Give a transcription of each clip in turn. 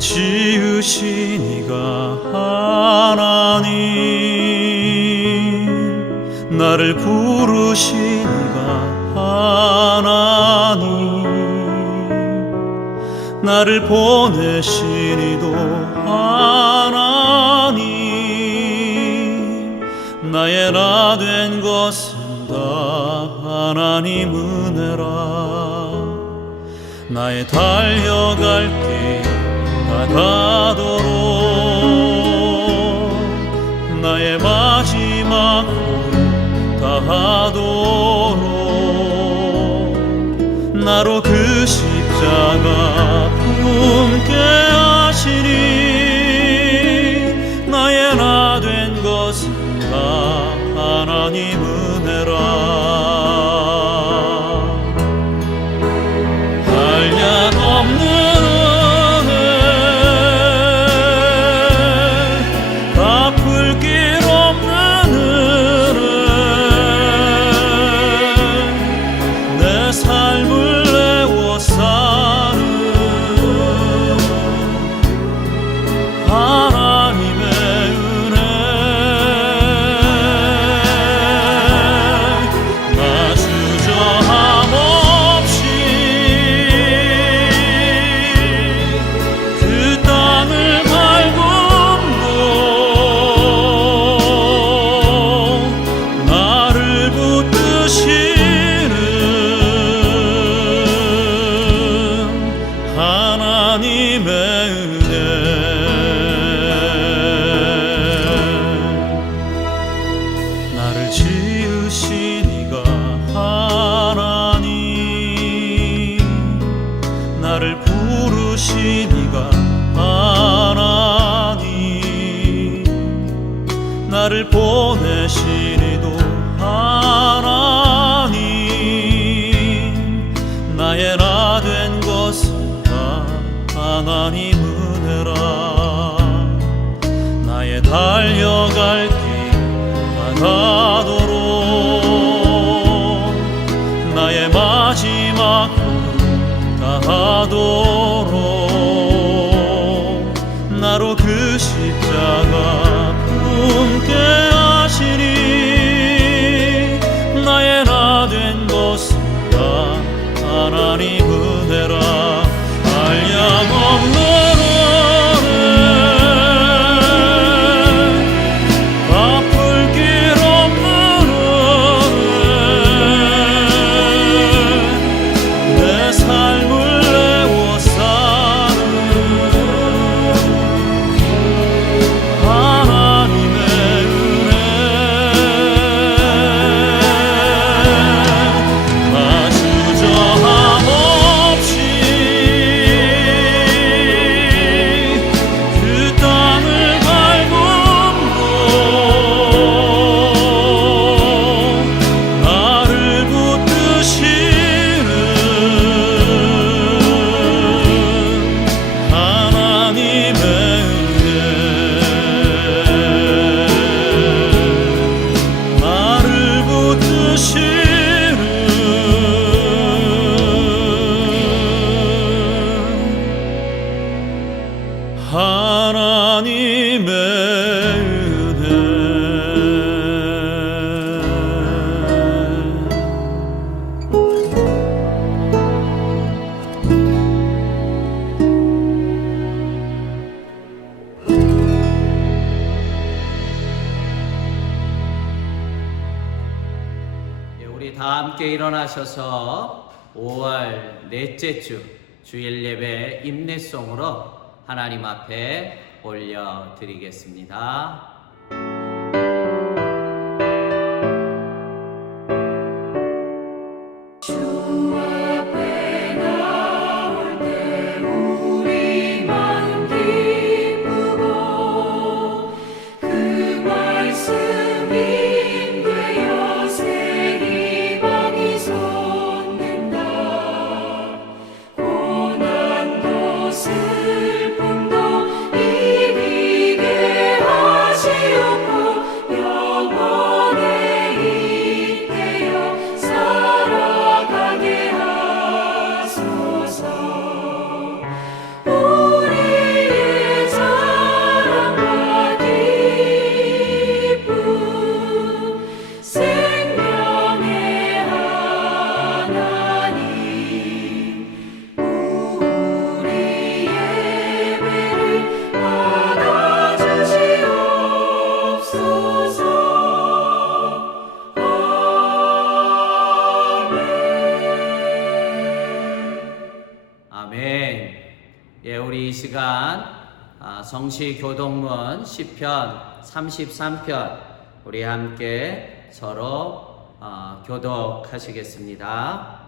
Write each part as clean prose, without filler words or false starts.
지으신 이가 하나님, 나를 부르신 이가 하나님, 나를 보내신 이도 하나님, 나의 나 된 것은 다 하나님 은혜라. 나의 달려갈 길 나가도록 나의 마지막 호흡 다하도록 나로 그 십자가 품게 하시니 나의 나 된 것은 다 하나님 은혜라. 한량없는 은혜 갚을 길 없는 은혜 내 삶을 내워 사는 하나님의 은혜 나 주저함 없이 그 땅을 밟음도 나를 붙드시는 하나님의 은혜 나를 지으시니가 하나님 나를 부르시니가 하나님 나를 보내시니도 하나님 나의 나 된 것은 다 하나님 은혜라. 나의 달려갈 길 다가도록 나의 마지막 호흡 다하도록 나로 그 십자가 품게 하시니 나의 나 된 것은 다 하나님 은혜라. 한량없는 은혜 갚을 길 없는 은혜 내 삶을 내워 사는 하나님의 은혜 나 주저함 없이 그 땅을 밟음도 나를 붙드시는 하나님의 은혜 나를 붙드시는 하나님의 은혜 예, 우리 다 함께 일어나셔서 5월 넷째 주 주일 예배 임내송으로 하나님 앞에 올려드리겠습니다. 주 앞에 나올 때 우리만 기쁘고 그 말씀 인되어 새 희망이 솟는다. 고난도 슬픔도 이기게 하시 시간 성시교동문 시편 33편 우리 함께 서로 교독하시겠습니다.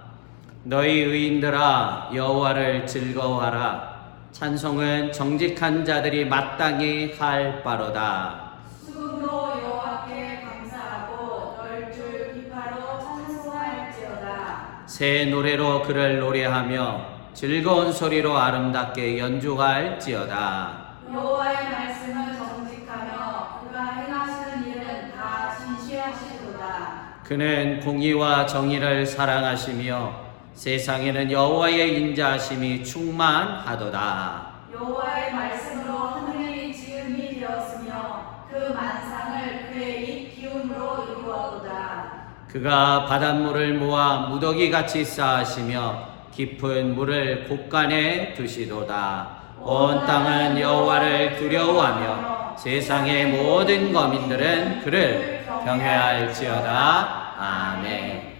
너희 의인들아 여호와를 즐거워하라. 찬송은 정직한 자들이 마땅히 할 바로다. 수금으로 여호와께 감사하고 널줄 비파로 찬송할지어다. 새 노래로 그를 노래하며 즐거운 소리로 아름답게 연주할지어다. 여호와의 말씀은 정직하며 그가 행하시는 일은 다 진실하시도다. 그는 공의와 정의를 사랑하시며 세상에는 여호와의 인자하심이 충만하도다. 여호와의 말씀으로 하늘이 지음이 되었으며 그 만상을 그의 입 기운으로 이루었도다. 그가 바닷물을 모아 무더기같이 쌓으시며 깊은 물을 곳간에 두시도다. 온 땅은 여호와를 두려워하며 세상의 모든 거민들은 그를 경외할지어다. 아멘.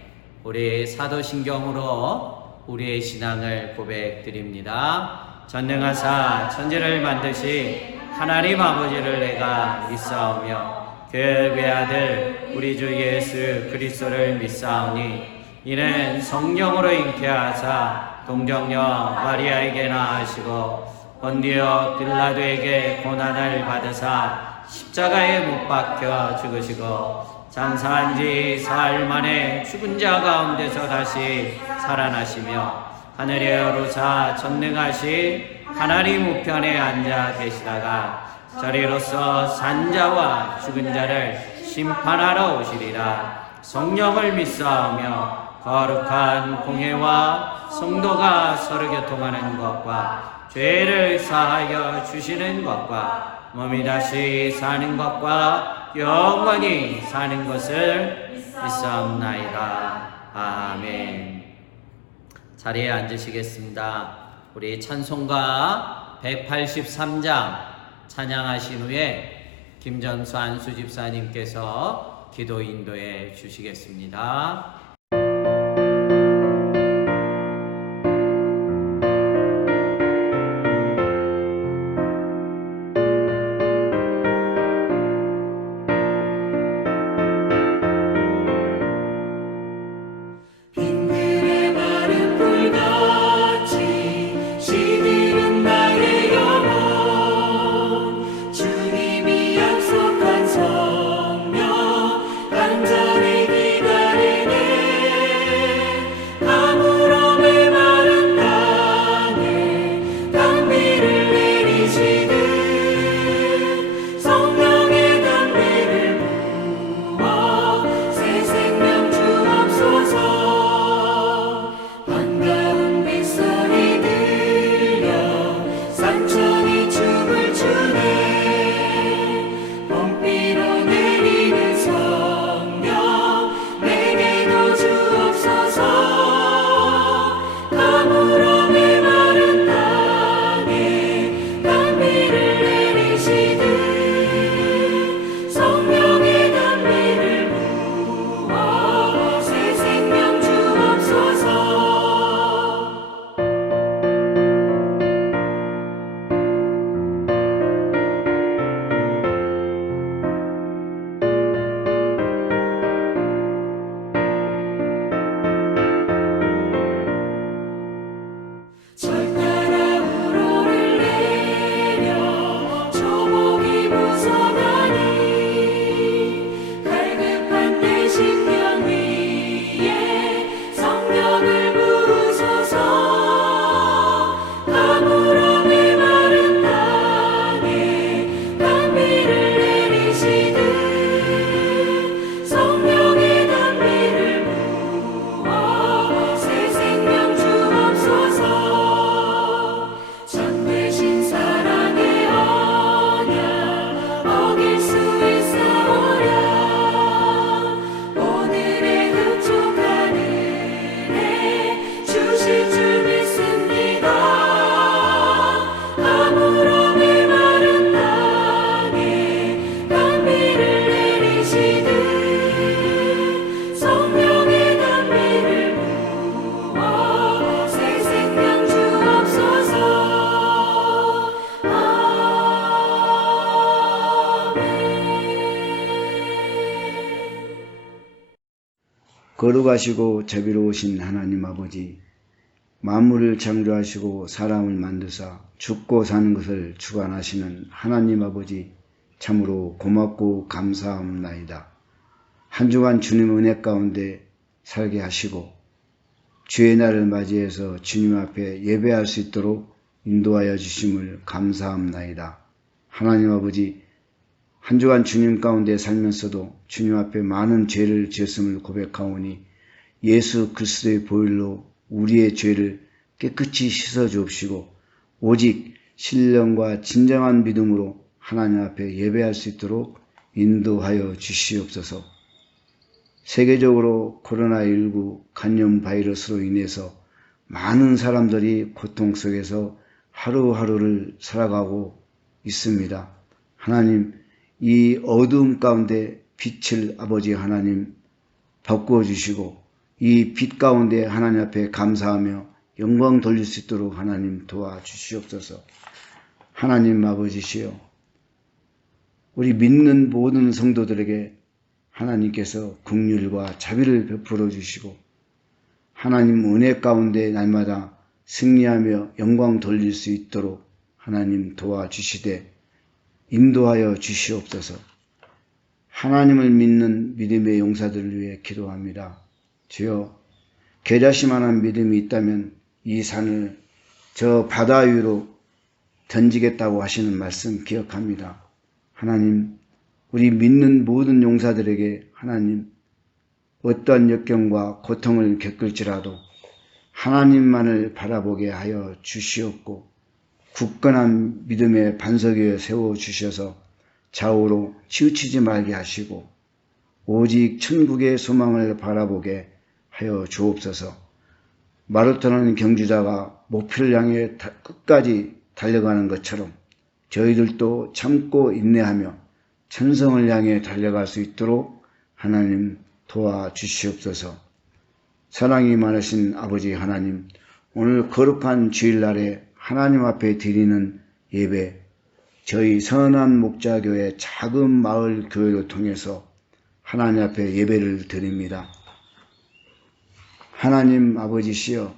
우리 사도신경으로 우리의 신앙을 고백드립니다. 전능하사 천지를 만드신 하나님 아버지를 내가 믿사오며 그 외아들 우리 주 예수 그리스도를 믿사오니 이는 성령으로 잉태하사 동정녀 마리아에게 낳으시고 본디오 빌라도에게 고난을 받으사 십자가에 못 박혀 죽으시고 장사한 지 사흘 만에 죽은 자 가운데서 다시 살아나시며 하늘에 오르사 전능하신 하나님 우편에 앉아 계시다가 저리로서 산자와 죽은 자를 심판하러 오시리라. 성령을 믿사오며 거룩한 공회와 성도가 서로 교통하는 것과 죄를 사하여 주시는 것과 몸이 다시 사는 것과 영원히 사는 것을 믿사옵나이다. 아멘. 자리에 앉으시겠습니다. 우리 찬송가 183장 찬양하신 후에 김전수 안수 집사님께서 기도 인도해 주시겠습니다. 빙그레 마른 불같이 시들은 나의 영혼 주님이 약속한 성령 간절히 기다리네 거룩하시고 자비로우신 하나님 아버지, 만물을 창조하시고 사람을 만드사 죽고 사는 것을 주관하시는 하나님 아버지, 참으로 고맙고 감사합나이다. 한 주간 주님 은혜 가운데 살게 하시고 주의 날을 맞이해서 주님 앞에 예배할 수 있도록 인도하여 주심을 감사합나이다. 하나님 아버지, 한 주간 주님 가운데 살면서도 주님 앞에 많은 죄를 지었음을 고백하오니 예수 그리스도의 보혈로 우리의 죄를 깨끗이 씻어 주옵시고 오직 신령과 진정한 믿음으로 하나님 앞에 예배할 수 있도록 인도하여 주시옵소서. 세계적으로 코로나19 감염 바이러스로 인해서 많은 사람들이 고통 속에서 하루하루를 살아가고 있습니다. 하나님, 이 어두움 가운데 빛을 아버지 하나님 바꾸어 주시고 이 빛 가운데 하나님 앞에 감사하며 영광 돌릴 수 있도록 하나님 도와주시옵소서. 하나님 아버지시여, 우리 믿는 모든 성도들에게 하나님께서 긍휼과 자비를 베풀어 주시고 하나님 은혜 가운데 날마다 승리하며 영광 돌릴 수 있도록 하나님 도와주시되 인도하여 주시옵소서. 하나님을 믿는 믿음의 용사들을 위해 기도합니다. 주여, 겨자씨만한 믿음이 있다면 이 산을 저 바다 위로 던지겠다고 하시는 말씀 기억합니다. 하나님, 우리 믿는 모든 용사들에게 하나님 어떠한 역경과 고통을 겪을지라도 하나님만을 바라보게 하여 주시옵고 굳건한 믿음의 반석 위에 세워주셔서 좌우로 치우치지 말게 하시고 오직 천국의 소망을 바라보게 하여 주옵소서. 마라톤하는 경주자가 목표를 향해 끝까지 달려가는 것처럼 저희들도 참고 인내하며 천성을 향해 달려갈 수 있도록 하나님 도와주시옵소서. 사랑이 많으신 아버지 하나님, 오늘 거룩한 주일날에 하나님 앞에 드리는 예배, 저희 선한 목자교회 작은 마을 교회를 통해서 하나님 앞에 예배를 드립니다. 하나님 아버지시여,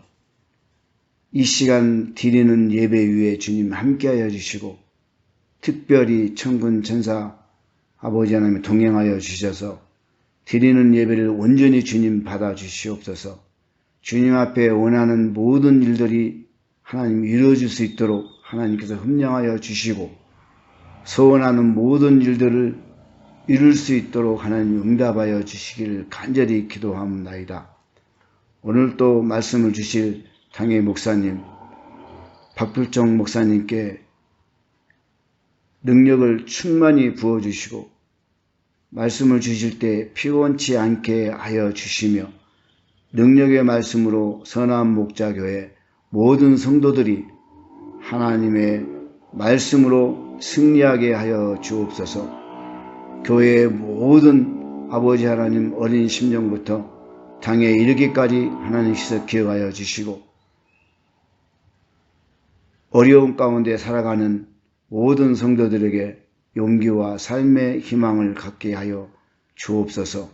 이 시간 드리는 예배 위에 주님 함께하여 주시고 특별히 천군 천사 아버지 하나님 동행하여 주셔서 드리는 예배를 온전히 주님 받아 주시옵소서. 주님 앞에 원하는 모든 일들이 하나님 이루어질 수 있도록 하나님께서 흠령하여 주시고 소원하는 모든 일들을 이룰 수 있도록 하나님 응답하여 주시기를 간절히 기도합니다. 오늘 또 말씀을 주실 당의 목사님 박필정 목사님께 능력을 충만히 부어주시고 말씀을 주실 때 피곤치 않게 하여 주시며 능력의 말씀으로 선한 목자교회 모든 성도들이 하나님의 말씀으로 승리하게 하여 주옵소서. 교회의 모든 아버지 하나님 어린 심령부터 당에 이르기까지 하나님께서 기억하여 주시고 어려움 가운데 살아가는 모든 성도들에게 용기와 삶의 희망을 갖게 하여 주옵소서.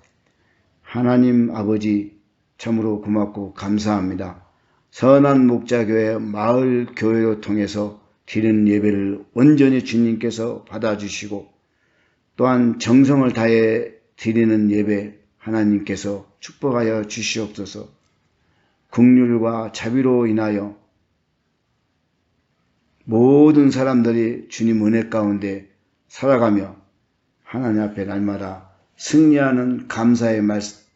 하나님 아버지 참으로 고맙고 감사합니다. 선한 목자교회 마을 교회로 통해서 드리는 예배를 온전히 주님께서 받아주시고 또한 정성을 다해 드리는 예배 하나님께서 축복하여 주시옵소서. 긍휼과 자비로 인하여 모든 사람들이 주님 은혜 가운데 살아가며 하나님 앞에 날마다 승리하는 감사의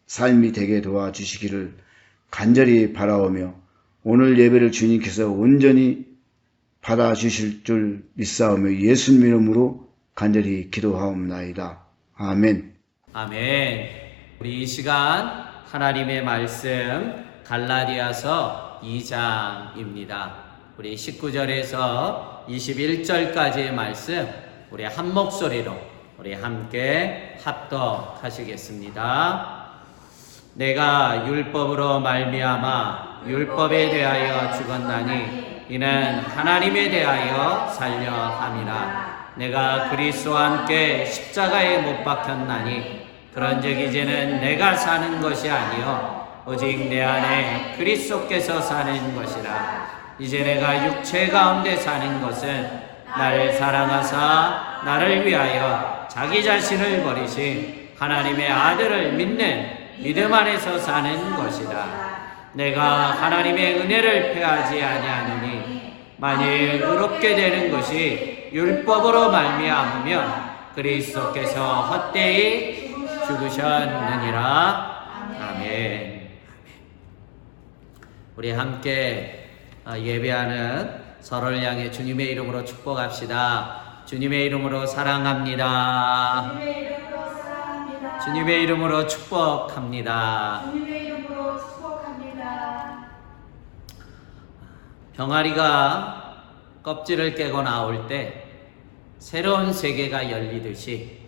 삶이 되게 도와주시기를 간절히 바라오며 오늘 예배를 주님께서 온전히 받아주실 줄 믿사오며 예수님 이름으로 간절히 기도하옵나이다. 아멘. 아멘. 우리 이 시간 하나님의 말씀 갈라디아서 2장입니다. 우리 19절에서 21절까지의 말씀 우리 한 목소리로 우리 함께 합독하시겠습니다. 내가 율법으로 말미암아 율법에 대하여 죽었나니 이는 하나님에 대하여 살려 함이라. 내가 그리스도와 함께 십자가에 못 박혔나니 그런즉 이제는 내가 사는 것이 아니요 오직 내 안에 그리스도께서 사는 것이라. 이제 내가 육체 가운데 사는 것은 나를 사랑하사 나를 위하여 자기 자신을 버리신 하나님의 아들을 믿는 믿음 안에서 사는 것이다. 내가 하나님의 은혜를 패하지 아니하노니 만일 의롭게 되는 것이 율법으로 말미암으면 그리스도께서 헛되이 죽으셨느니라. 아멘. 우리 함께 예배하는 서로를 향해 주님의 이름으로 축복합시다. 주님의 이름으로 사랑합니다. 주님의 이름으로 사랑합니다. 주님의 이름으로 축복합니다. 주님의 이름으로 축복합니다. 병아리가 껍질을 깨고 나올 때 새로운 세계가 열리듯이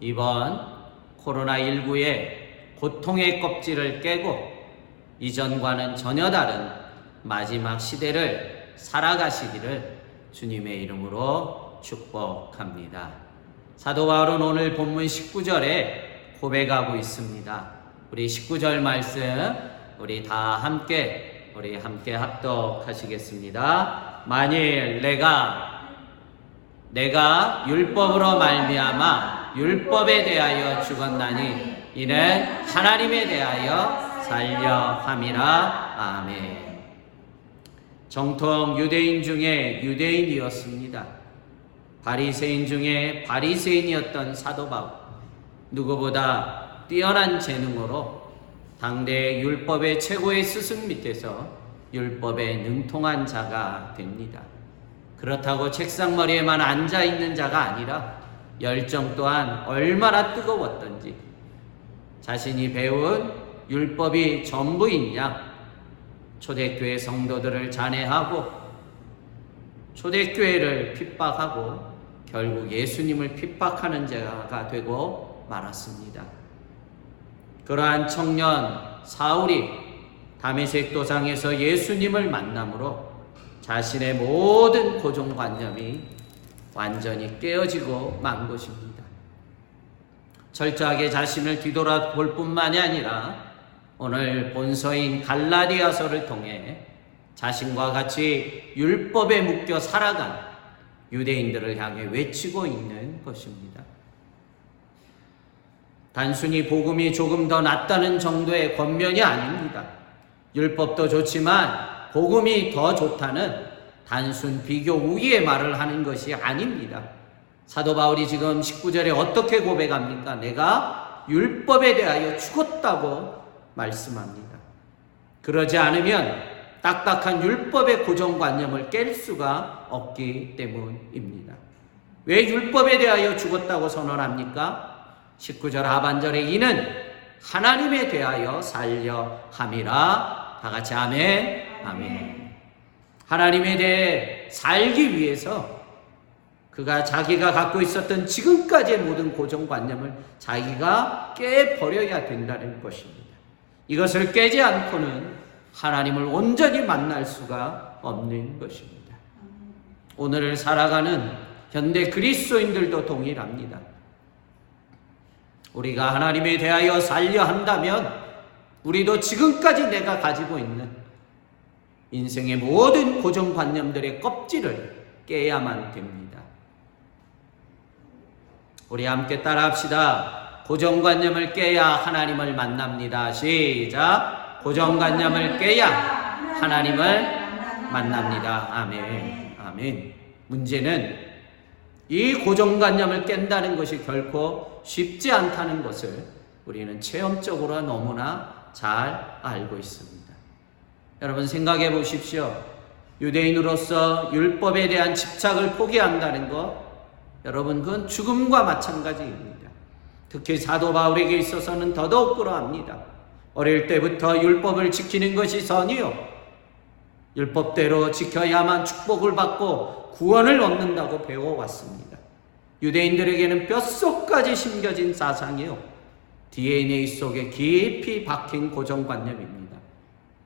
이번 코로나19의 고통의 껍질을 깨고 이전과는 전혀 다른 마지막 시대를 살아가시기를 주님의 이름으로 축복합니다. 사도 바울은 오늘 본문 19절에 고백하고 있습니다. 우리 19절 말씀 우리 다 함께 합독하시겠습니다. 만일 내가 율법으로 말미암아 율법에 대하여 죽었나니 이는 하나님에 대하여 살려 함이라. 아멘. 정통 유대인 중에 유대인이었습니다. 바리새인 중에 바리새인이었던 사도 바울. 누구보다 뛰어난 재능으로 당대 율법의 최고의 스승 밑에서 율법에 능통한 자가 됩니다. 그렇다고 책상머리에만 앉아있는 자가 아니라 열정 또한 얼마나 뜨거웠던지 자신이 배운 율법이 전부인 양 초대교회 성도들을 잔해하고 초대교회를 핍박하고 결국 예수님을 핍박하는 자가 되고 말았습니다. 그러한 청년 사울이 다메섹 도상에서 예수님을 만남으로 자신의 모든 고정관념이 완전히 깨어지고 만 것입니다. 철저하게 자신을 뒤돌아볼 뿐만이 아니라 오늘 본서인 갈라디아서를 통해 자신과 같이 율법에 묶여 살아간 유대인들을 향해 외치고 있는 것입니다. 단순히 복음이 조금 더 낫다는 정도의 권면이 아닙니다. 율법도 좋지만 복음이 더 좋다는 단순 비교 우위의 말을 하는 것이 아닙니다. 사도 바울이 지금 19절에 어떻게 고백합니까? 내가 율법에 대하여 죽었다고 말씀합니다. 그러지 않으면 딱딱한 율법의 고정관념을 깰 수가 없기 때문입니다. 왜 율법에 대하여 죽었다고 선언합니까? 19절 하반절에 이는 하나님에 대하여 살려 함이라. 다 같이 아멘. 아멘. 하나님에 대해 살기 위해서 그가 자기가 갖고 있었던 지금까지의 모든 고정관념을 자기가 깨버려야 된다는 것입니다. 이것을 깨지 않고는 하나님을 온전히 만날 수가 없는 것입니다. 오늘을 살아가는 현대 그리스도인들도 동일합니다. 우리가 하나님에 대하여 살려 한다면 우리도 지금까지 내가 가지고 있는 인생의 모든 고정관념들의 껍질을 깨야만 됩니다. 우리 함께 따라합시다. 고정관념을 깨야 하나님을 만납니다. 시작. 고정관념을 깨야 하나님을 만납니다. 아멘. 아멘. 문제는 이 고정관념을 깬다는 것이 결코 쉽지 않다는 것을 우리는 체험적으로 너무나 잘 알고 있습니다. 여러분 생각해 보십시오. 유대인으로서 율법에 대한 집착을 포기한다는 것, 여러분 그건 죽음과 마찬가지입니다. 특히 사도 바울에게 있어서는 더더욱 그러합니다. 어릴 때부터 율법을 지키는 것이 선이요 율법대로 지켜야만 축복을 받고 구원을 얻는다고 배워왔습니다. 유대인들에게는 뼛속까지 심겨진 사상이요 DNA 속에 깊이 박힌 고정관념입니다.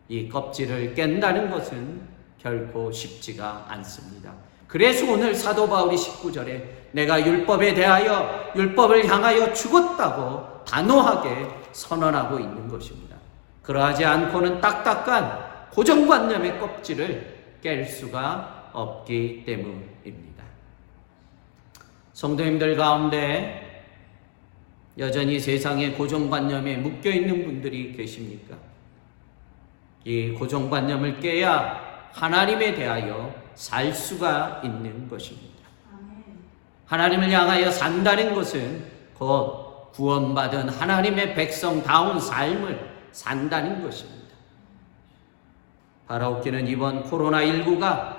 이 껍질을 깬다는 것은 결코 쉽지가 않습니다. 그래서 오늘 사도 바울이 19절에 내가 율법에 대하여 율법을 향하여 죽었다고 단호하게 선언하고 있는 것입니다. 그러하지 않고는 딱딱한 고정관념의 껍질을 깰 수가 없기 때문입니다. 성도님들 가운데 여전히 세상의 고정관념에 묶여있는 분들이 계십니까? 이 고정관념을 깨야 하나님에 대하여 살 수가 있는 것입니다. 하나님을 향하여 산다는 것은 곧 구원받은 하나님의 백성다운 삶을 산다는 것입니다. 바라옵기는 이번 코로나19가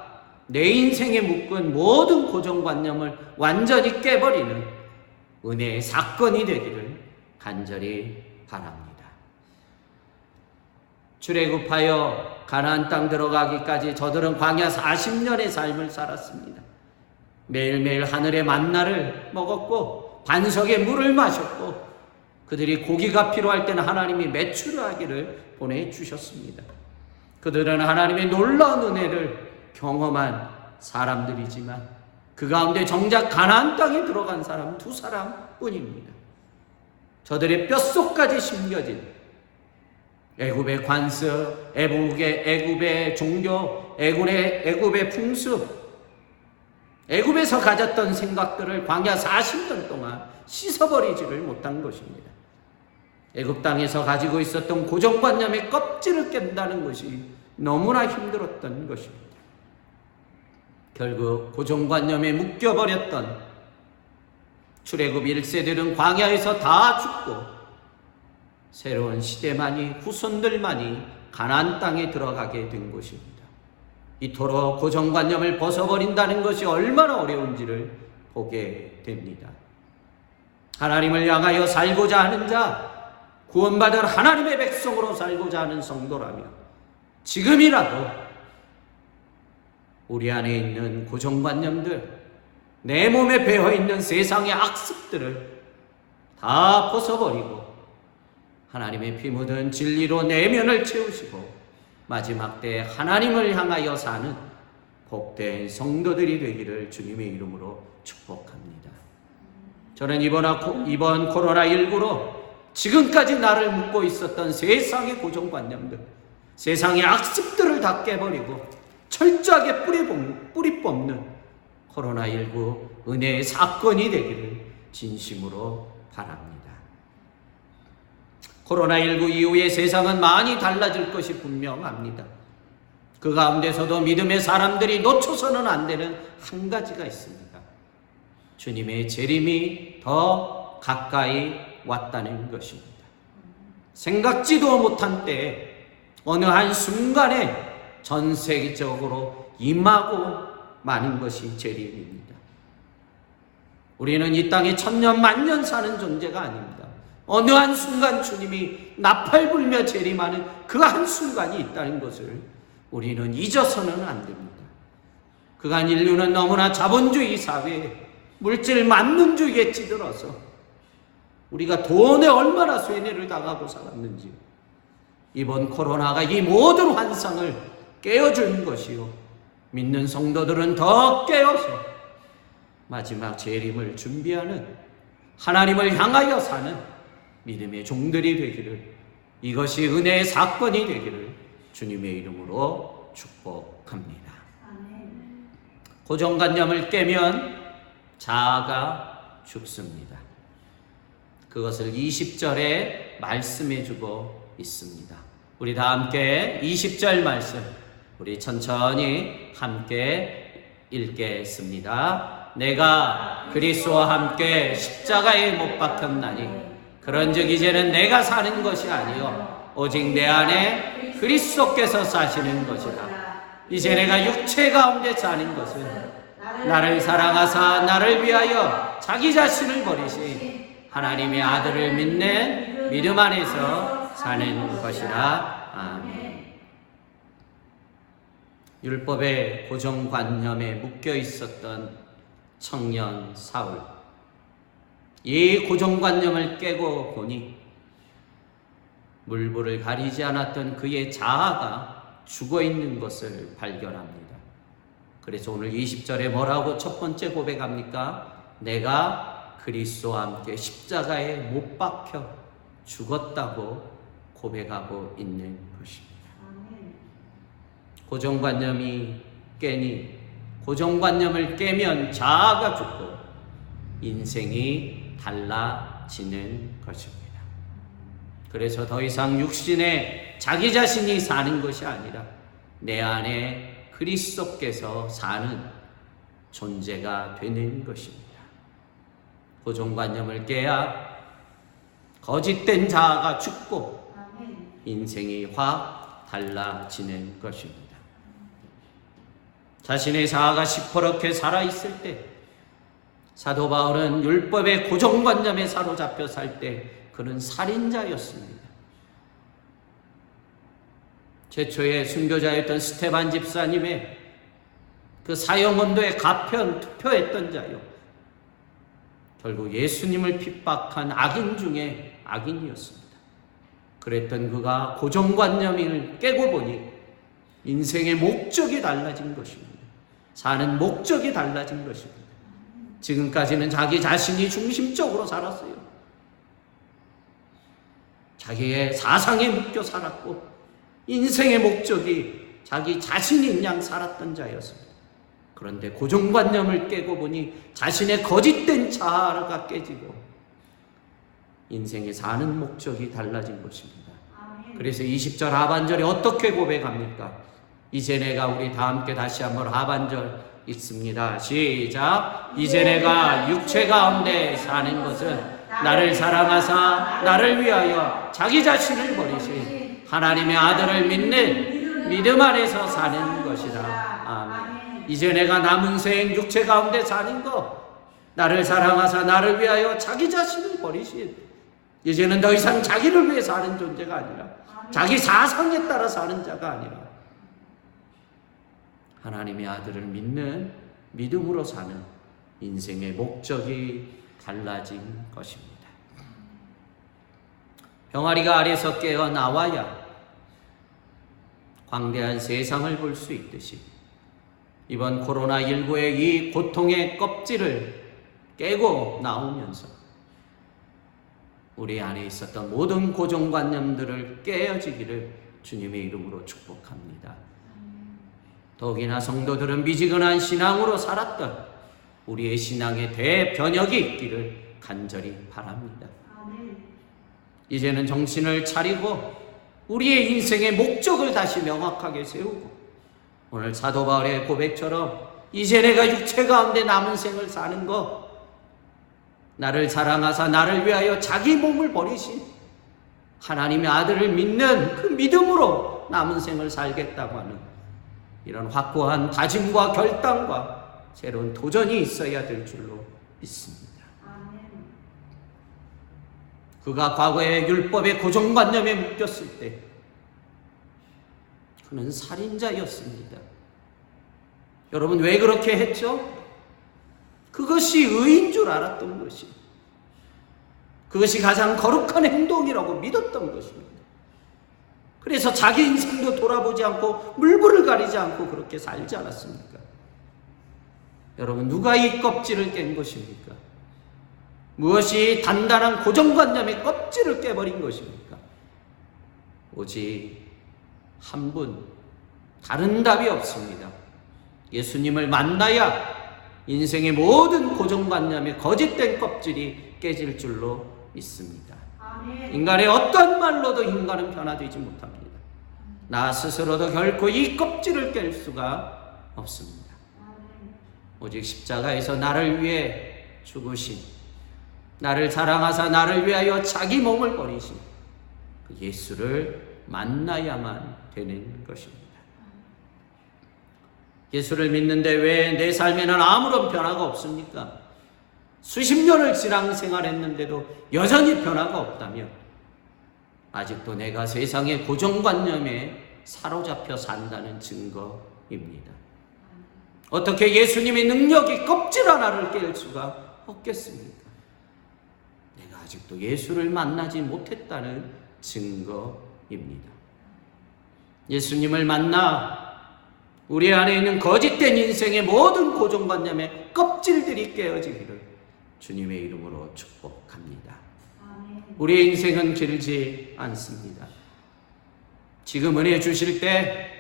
내 인생에 묶은 모든 고정관념을 완전히 깨버리는 은혜의 사건이 되기를 간절히 바랍니다. 출애굽하여 가나안 땅 들어가기까지 저들은 광야 40년의 삶을 살았습니다. 매일매일 하늘의 만나를 먹었고 반석의 물을 마셨고 그들이 고기가 필요할 때는 하나님이 메추라기를 보내주셨습니다. 그들은 하나님의 놀라운 은혜를 경험한 사람들이지만 그 가운데 정작 가나안 땅에 들어간 사람 2사람뿐입니다. 저들의 뼛속까지 심겨진 애굽의 관습, 애굽의 종교, 애굽의 풍습, 애굽에서 가졌던 생각들을 광야 40년 동안 씻어버리지를 못한 것입니다. 애굽 땅에서 가지고 있었던 고정관념의 껍질을 깬다는 것이 너무나 힘들었던 것입니다. 결국 고정관념에 묶여버렸던 출애굽 1세들은 광야에서 다 죽고 새로운 시대만이 후손들만이 가나안 땅에 들어가게 된 것입니다. 이토록 고정관념을 벗어버린다는 것이 얼마나 어려운지를 보게 됩니다. 하나님을 향하여 살고자 하는 자, 구원받은 하나님의 백성으로 살고자 하는 성도라면 지금이라도 우리 안에 있는 고정관념들, 내 몸에 배어있는 세상의 악습들을 다 벗어버리고 하나님의 피 묻은 진리로 내면을 채우시고 마지막 때 하나님을 향하여 사는 복된 성도들이 되기를 주님의 이름으로 축복합니다. 저는 이번 코로나19로 지금까지 나를 묶고 있었던 세상의 고정관념들, 세상의 악습들을 다 깨버리고 철저하게 뿌리 뽑는 코로나19 은혜의 사건이 되기를 진심으로 바랍니다. 코로나19 이후에 세상은 많이 달라질 것이 분명합니다. 그 가운데서도 믿음의 사람들이 놓쳐서는 안 되는 한 가지가 있습니다. 주님의 재림이 더 가까이 왔다는 것입니다. 생각지도 못한 때에 어느 한순간에 전 세계적으로 임하고 마는 것이 재림입니다. 우리는 이 땅에 천년 만년 사는 존재가 아닙니다. 어느 한순간 주님이 나팔 불며 재림하는 그 한순간이 있다는 것을 우리는 잊어서는 안 됩니다. 그간 인류는 너무나 자본주의 사회에 물질 만능주의에 찌들어서 우리가 돈에 얼마나 쇠뇌를 당하고 살았는지 이번 코로나가 이 모든 환상을 깨어주는 것이요, 믿는 성도들은 더 깨어서 마지막 재림을 준비하는, 하나님을 향하여 사는 믿음의 종들이 되기를, 이것이 은혜의 사건이 되기를 주님의 이름으로 축복합니다. 고정관념을 깨면 자아가 죽습니다. 그것을 20절에 말씀해주고 있습니다. 우리 다 함께 20절 말씀 우리 천천히 함께 읽겠습니다. 내가 그리스도와 함께 십자가에 못 박혔나니 그런즉 이제는 내가 사는 것이 아니요 오직 내 안에 그리스도께서 사시는 것이라. 이제 내가 육체 가운데 사는 것은 나를 사랑하사 나를 위하여 자기 자신을 버리신 하나님의 아들을 믿는 믿음 안에서 사는 것이라. 아멘. 율법의 고정관념에 묶여 있었던 청년 사울, 이 고정관념을 깨고 보니 물불을 가리지 않았던 그의 자아가 죽어있는 것을 발견합니다. 그래서 오늘 20절에 뭐라고 첫 번째 고백합니까? 내가 그리스도와 함께 십자가에 못 박혀 죽었다고 고백하고 있는 것입니다. 고정관념이 깨니 고정관념을 깨면 자아가 죽고 인생이 달라지는 것입니다. 그래서 더 이상 육신에 자기 자신이 사는 것이 아니라 내 안에 그리스도께서 사는 존재가 되는 것입니다. 고정관념을 깨야 거짓된 자아가 죽고 인생이 확 달라지는 것입니다. 자신의 자아가 시퍼렇게 살아있을 때 사도 바울은 율법의 고정관념에 사로잡혀 살 때 그는 살인자였습니다. 최초의 순교자였던 스테반 집사님의 그 사형언도에 가편 투표했던 자요, 결국 예수님을 핍박한 악인 중에 악인이었습니다. 그랬던 그가 고정관념을 깨고 보니 인생의 목적이 달라진 것입니다. 사는 목적이 달라진 것입니다. 지금까지는 자기 자신이 중심적으로 살았어요. 자기의 사상에 묶여 살았고 인생의 목적이 자기 자신인 양 살았던 자였습니다. 그런데 고정관념을 깨고 보니 자신의 거짓된 자아가 깨지고 인생에 사는 목적이 달라진 것입니다. 그래서 20절 하반절에 어떻게 고백합니까? 이제 내가, 우리 다 함께 다시 한번 하반절 읽습니다. 시작. 이제 내가 육체 가운데 사는 것은 나를 사랑하사 나를 위하여 자기 자신을 버리신 하나님의 아들을 믿는 믿음 안에서 사는 것이다. 아멘. 이제 내가 남은 생 육체 가운데 사는 것, 나를 사랑하사 나를 위하여 자기 자신을 버리신, 이제는 더 이상 자기를 위해 사는 존재가 아니라 자기 사상에 따라 사는 자가 아니라 하나님의 아들을 믿는 믿음으로 사는 인생의 목적이 달라진 것입니다. 병아리가 알에서 깨어나와야 광대한 세상을 볼 수 있듯이 이번 코로나19의 이 고통의 껍질을 깨고 나오면서 우리 안에 있었던 모든 고정관념들을 깨어지기를 주님의 이름으로 축복합니다. 더욱이나 성도들은 미지근한 신앙으로 살았던 우리의 신앙의 대변혁이 있기를 간절히 바랍니다. 이제는 정신을 차리고 우리의 인생의 목적을 다시 명확하게 세우고 오늘 사도 바울의 고백처럼 이제 내가 육체 가운데 남은 생을 사는 것, 나를 사랑하사 나를 위하여 자기 몸을 버리신 하나님의 아들을 믿는 그 믿음으로 남은 생을 살겠다고 하는 이런 확고한 다짐과 결단과 새로운 도전이 있어야 될 줄로 믿습니다. 그가 과거의 율법의 고정관념에 묶였을 때 그는 살인자였습니다. 여러분, 왜 그렇게 했죠? 그것이 의인 줄 알았던 것이, 그것이 가장 거룩한 행동이라고 믿었던 것입니다. 그래서 자기 인생도 돌아보지 않고 물불을 가리지 않고 그렇게 살지 않았습니까? 여러분, 누가 이 껍질을 깬 것입니까? 무엇이 단단한 고정관념의 껍질을 깨버린 것입니까? 오직 한 분, 다른 답이 없습니다. 예수님을 만나야 인생의 모든 고정관념의 거짓된 껍질이 깨질 줄로 믿습니다. 인간의 어떤 말로도 인간은 변화되지 못합니다. 나 스스로도 결코 이 껍질을 깰 수가 없습니다. 오직 십자가에서 나를 위해 죽으신, 나를 사랑하사 나를 위하여 자기 몸을 버리신 그 예수를 만나야만 되는 것입니다. 예수를 믿는데 왜 내 삶에는 아무런 변화가 없습니까? 수십 년을 신앙생활했는데도 여전히 변화가 없다면 아직도 내가 세상의 고정관념에 사로잡혀 산다는 증거입니다. 어떻게 예수님의 능력이 껍질 하나를 깰 수가 없겠습니까? 내가 아직도 예수를 만나지 못했다는 증거입니다. 예수님을 만나 우리 안에 있는 거짓된 인생의 모든 고정관념의 껍질들이 깨어지기를 주님의 이름으로 축복합니다. 아멘. 우리의 인생은 길지 않습니다. 지금 은혜 주실 때,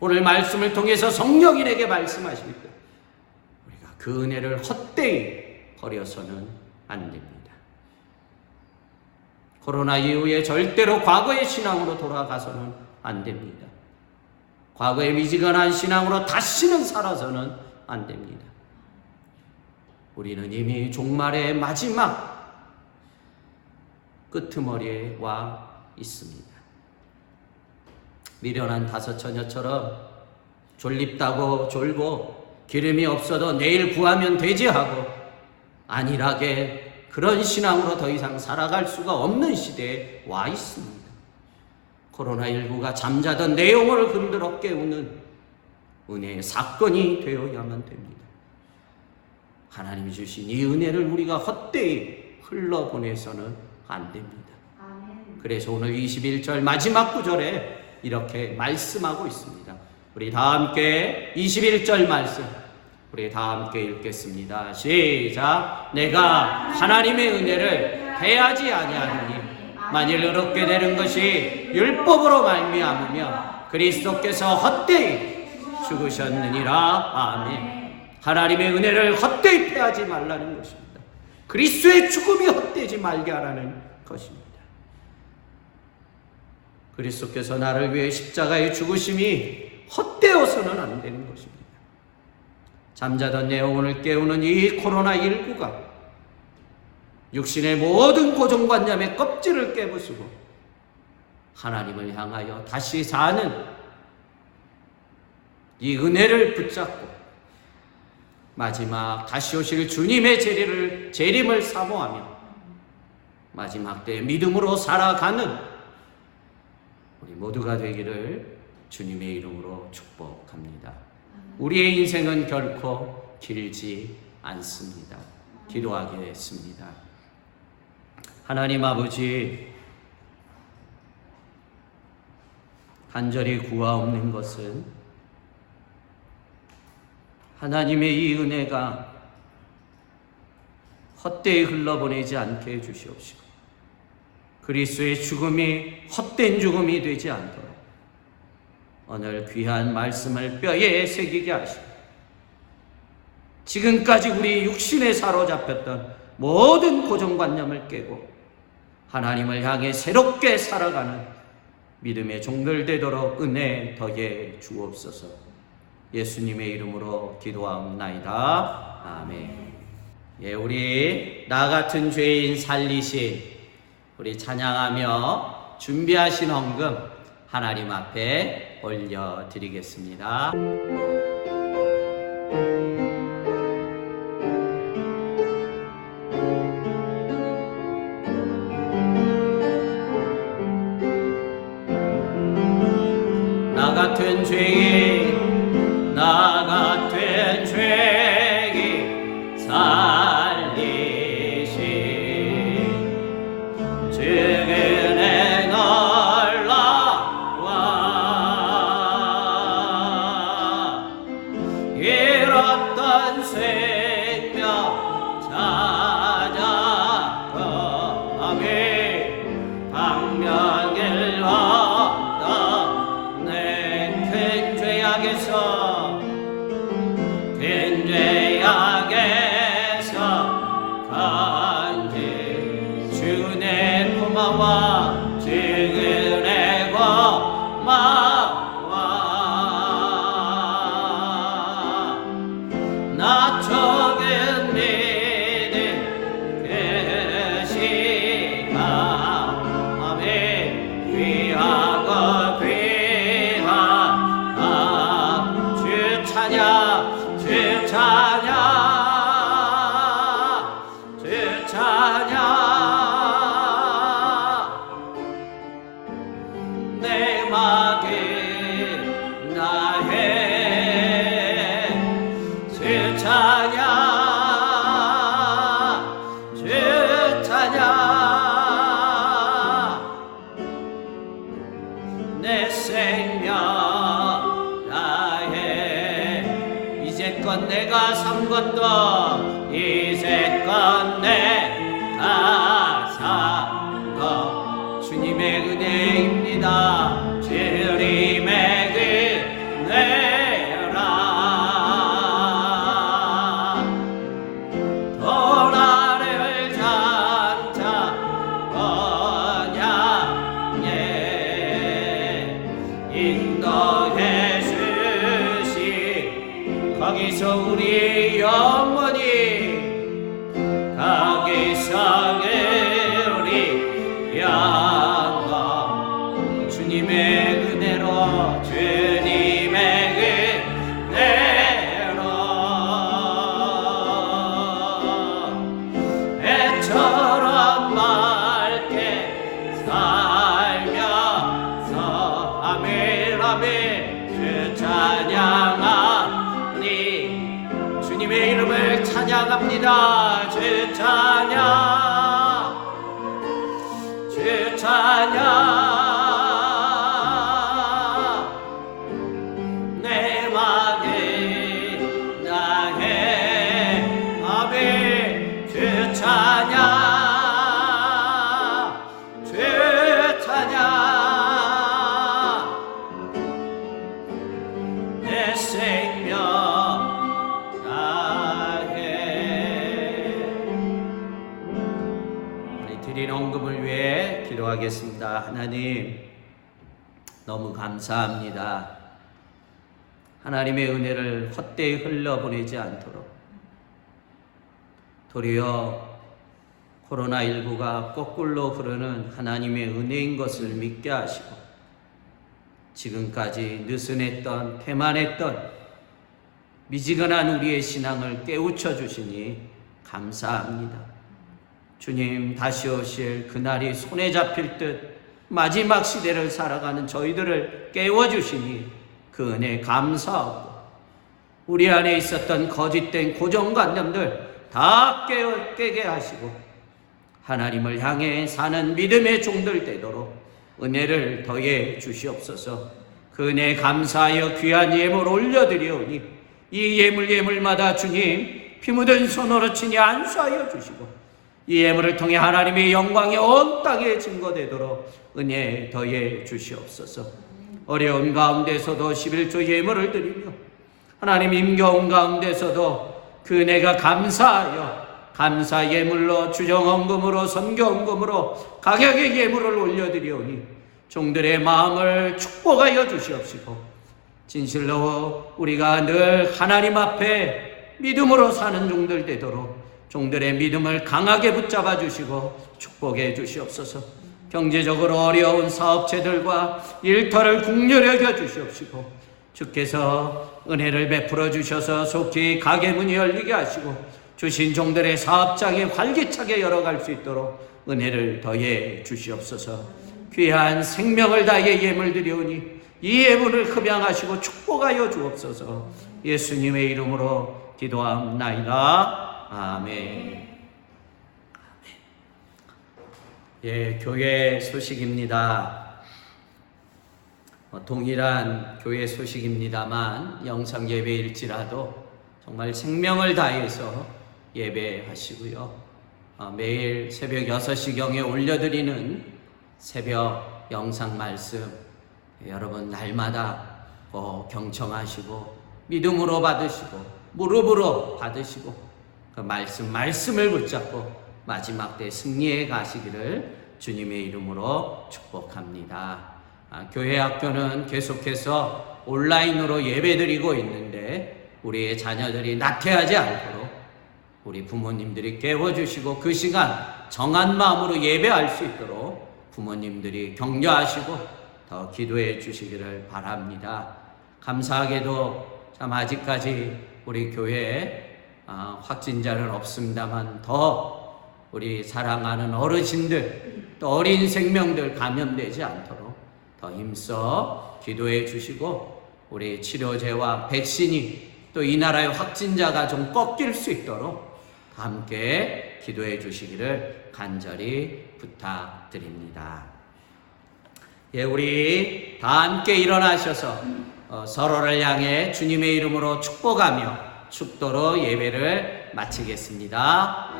오늘 말씀을 통해서 성령님에게 말씀하실 때 우리가 그 은혜를 헛되이 버려서는 안 됩니다. 코로나 이후에 절대로 과거의 신앙으로 돌아가서는 안 됩니다. 과거의 미지근한 신앙으로 다시는 살아서는 안 됩니다. 우리는 이미 종말의 마지막 끄트머리에 와 있습니다. 미련한 다섯 처녀처럼 졸립다고 졸고 기름이 없어도 내일 구하면 되지 하고 안일하게 그런 신앙으로 더 이상 살아갈 수가 없는 시대에 와 있습니다. 코로나19가 잠자던 내 영혼을 흔들어 깨우는 은혜의 사건이 되어야만 됩니다. 하나님이 주신 이 은혜를 우리가 헛되이 흘러보내서는 안 됩니다. 아멘. 그래서 오늘 21절 마지막 구절에 이렇게 말씀하고 있습니다. 우리 다 함께 21절 말씀 우리 다 함께 읽겠습니다. 시작. 내가 하나님의 은혜를 패하지 아니하노니 만일 의롭게 되는 것이 율법으로 말미암으며 그리스도께서 헛되이 죽으셨느니라. 아멘. 하나님의 은혜를 헛되이 패하지 말라는 것입니다. 그리스도의 죽음이 헛되지 말게 하라는 것입니다. 그리스도께서 나를 위해 십자가의 죽으심이 헛되어서는 안 되는 것입니다. 잠자던 내 영혼을 깨우는 이 코로나19가 육신의 모든 고정관념의 껍질을 깨부수고 하나님을 향하여 다시 사는 이 은혜를 붙잡고 마지막 다시 오실 주님의 재림을 사모하며 마지막 때에 믿음으로 살아가는 우리 모두가 되기를 주님의 이름으로 축복합니다. 우리의 인생은 결코 길지 않습니다. 기도하겠습니다. 하나님 아버지, 간절히 구하옵는 것은 하나님의 이 은혜가 헛되이 흘러보내지 않게 해주시옵시고 그리스도의 죽음이 헛된 죽음이 되지 않도록 오늘 귀한 말씀을 뼈에 새기게 하시고 지금까지 우리 육신에 사로잡혔던 모든 고정관념을 깨고 하나님을 향해 새롭게 살아가는 믿음의 종들 되도록 은혜 더해 주옵소서. 예수님의 이름으로 기도하옵나이다. 아멘. 예, 우리 나 같은 죄인 살리신 우리 찬양하며 준비하신 헌금 하나님 앞에 올려드리겠습니다. 나 같은 죄인, 나 같은 죄인 살리신 주의 놀라와 잃었던 생명 찾아가게 방명을 얻어 내 큰 죄악에서 간지 주의 고마워 주의 고마워 나 적은 믿음 그 시간에 귀하고 귀한 주 찬양 주 찬양 주 찬양 내 막이 나의 주 찬양 주 찬양 내 생명 나의 이제껏 내가 삼 것도 이제껏 거기서 우리의 영혼이 가기상의 우리 양가 주님의 은혜로 주님의 은혜로 애처럼 맑게 살면서 아멘 아멘 주 찬양하니 주님의 이름을 찬양합니다. 주 찬양 내 맘에 나의 아멘 주 찬양 주 찬양 내 생명 나의 우리 드린 헌금을 위해 기도하겠습니다. 하나님 너무 감사합니다. 하나님의 은혜를 헛되이 흘러보내지 않도록 도리어 코로나19가 거꾸로 흐르는 하나님의 은혜인 것을 믿게 하시고 지금까지 느슨했던 태만했던 미지근한 우리의 신앙을 깨우쳐 주시니 감사합니다. 주님 다시 오실 그날이 손에 잡힐 듯 마지막 시대를 살아가는 저희들을 깨워주시니 그 은혜 감사하고 우리 안에 있었던 거짓된 고정관념들 다 깨게 하시고 하나님을 향해 사는 믿음의 종들 되도록 은혜를 더해 주시옵소서. 그 은혜 감사하여 귀한 예물 올려드리오니 이 예물마다 주님 피 묻은 손으로 친히 안수하여 주시고 이 예물을 통해 하나님의 영광이 온 땅에 증거되도록 은혜 더해 주시옵소서. 어려운 가운데서도 11조 예물을 드리며 하나님 힘겨운 가운데서도 그 은혜가 감사하여 감사 예물로 주정헌금으로 선교헌금으로 가격의 예물을 올려드리오니 종들의 마음을 축복하여 주시옵시고 진실로 우리가 늘 하나님 앞에 믿음으로 사는 종들 되도록 종들의 믿음을 강하게 붙잡아 주시고 축복해 주시옵소서. 경제적으로 어려운 사업체들과 일터를 국률 여겨 주시옵시고 주께서 은혜를 베풀어 주셔서 속히 가게 문이 열리게 하시고 주신 종들의 사업장이 활기차게 열어갈 수 있도록 은혜를 더해 주시옵소서. 귀한 생명을 다해 예물 드리오니 이 예물을 흡양하시고 축복하여 주옵소서. 예수님의 이름으로 기도합나이다. 아멘. 예, 교회 소식입니다. 동일한 교회 소식입니다만 영상 예배일지라도 정말 생명을 다해서 예배하시고요. 매일 새벽 6시경에 올려드리는 새벽 영상 말씀 여러분 날마다 꼭 경청하시고 믿음으로 받으시고 무릎으로 받으시고 그 말씀을 붙잡고 마지막 때 승리해 가시기를 주님의 이름으로 축복합니다. 교회 학교는 계속해서 온라인으로 예배드리고 있는데 우리의 자녀들이 나태하지 않도록 우리 부모님들이 깨워주시고 그 시간 정한 마음으로 예배할 수 있도록 부모님들이 격려하시고 더 기도해 주시기를 바랍니다. 감사하게도 참 아직까지 우리 교회에 확진자는 없습니다만 더 우리 사랑하는 어르신들 또 어린 생명들 감염되지 않도록 더 힘써 기도해 주시고 우리 치료제와 백신이 또 이 나라의 확진자가 좀 꺾일 수 있도록 함께 기도해 주시기를 간절히 부탁드립니다. 예, 우리 다 함께 일어나셔서 서로를 향해 주님의 이름으로 축복하며 축도로 예배를 마치겠습니다.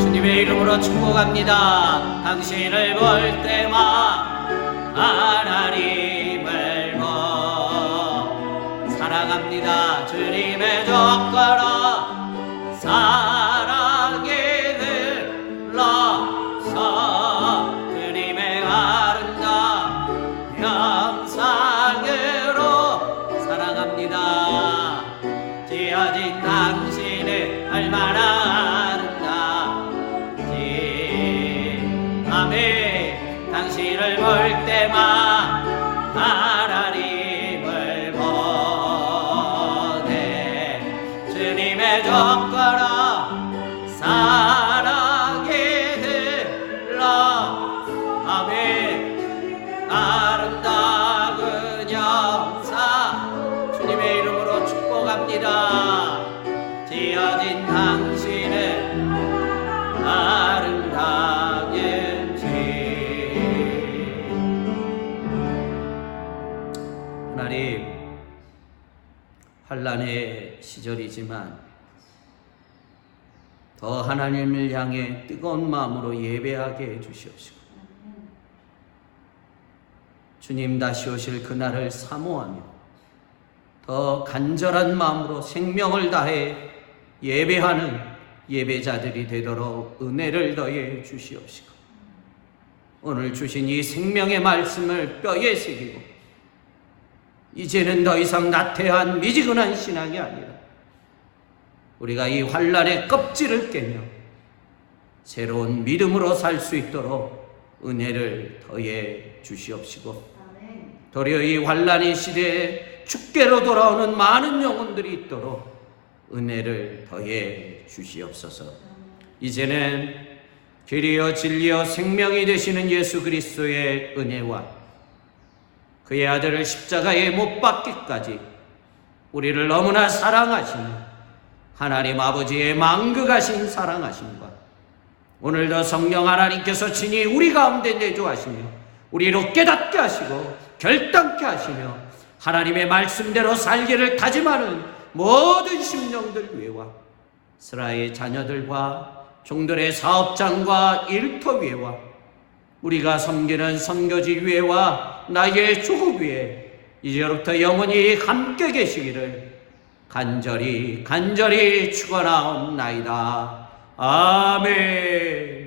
주님의 이름으로 축복합니다. 당신을 볼 때만 하나님을 사랑합니다. 주님의 젓가락 사랑에 흘러서 주님의 아름다운 형상을 그럴 때만 하나님을 보내 주님의 젓가락 사랑에 들라. 아멘. 아름다운 역사 주님의 이름으로 축복합니다. 지어진 당신은 아름다운 집. 하나님, 환난의 시절이지만 더 하나님을 향해 뜨거운 마음으로 예배하게 해주시옵시고, 주님 다시 오실 그날을 사모하며 더 간절한 마음으로 생명을 다해 예배하는 예배자들이 되도록 은혜를 더해 주시옵시고, 오늘 주신 이 생명의 말씀을 뼈에 새기고 이제는 더 이상 나태한 미지근한 신앙이 아니라 우리가 이 환난의 껍질을 깨며 새로운 믿음으로 살 수 있도록 은혜를 더해 주시옵시고, 도리어 이 환난의 시대에 주께로 돌아오는 많은 영혼들이 있도록 은혜를 더해 주시옵소서. 이제는 길이요 진리요 생명이 되시는 예수 그리스도의 은혜와 그의 아들을 십자가에 못 박기까지 우리를 너무나 사랑하시는 하나님 아버지의 만극하신 사랑하심과 오늘도 성령 하나님께서 친히 우리 가운데 내주하시며 우리로 깨닫게 하시고 결단케 하시며 하나님의 말씀대로 살기를 다짐하는 모든 심령들 위에와 스라의 자녀들과 종들의 사업장과 일터 위에와 우리가 섬기는 선교지 위에와 나의 조국 위에 이제부터 영원히 함께 계시기를 간절히 축원하옵나이다. 아멘.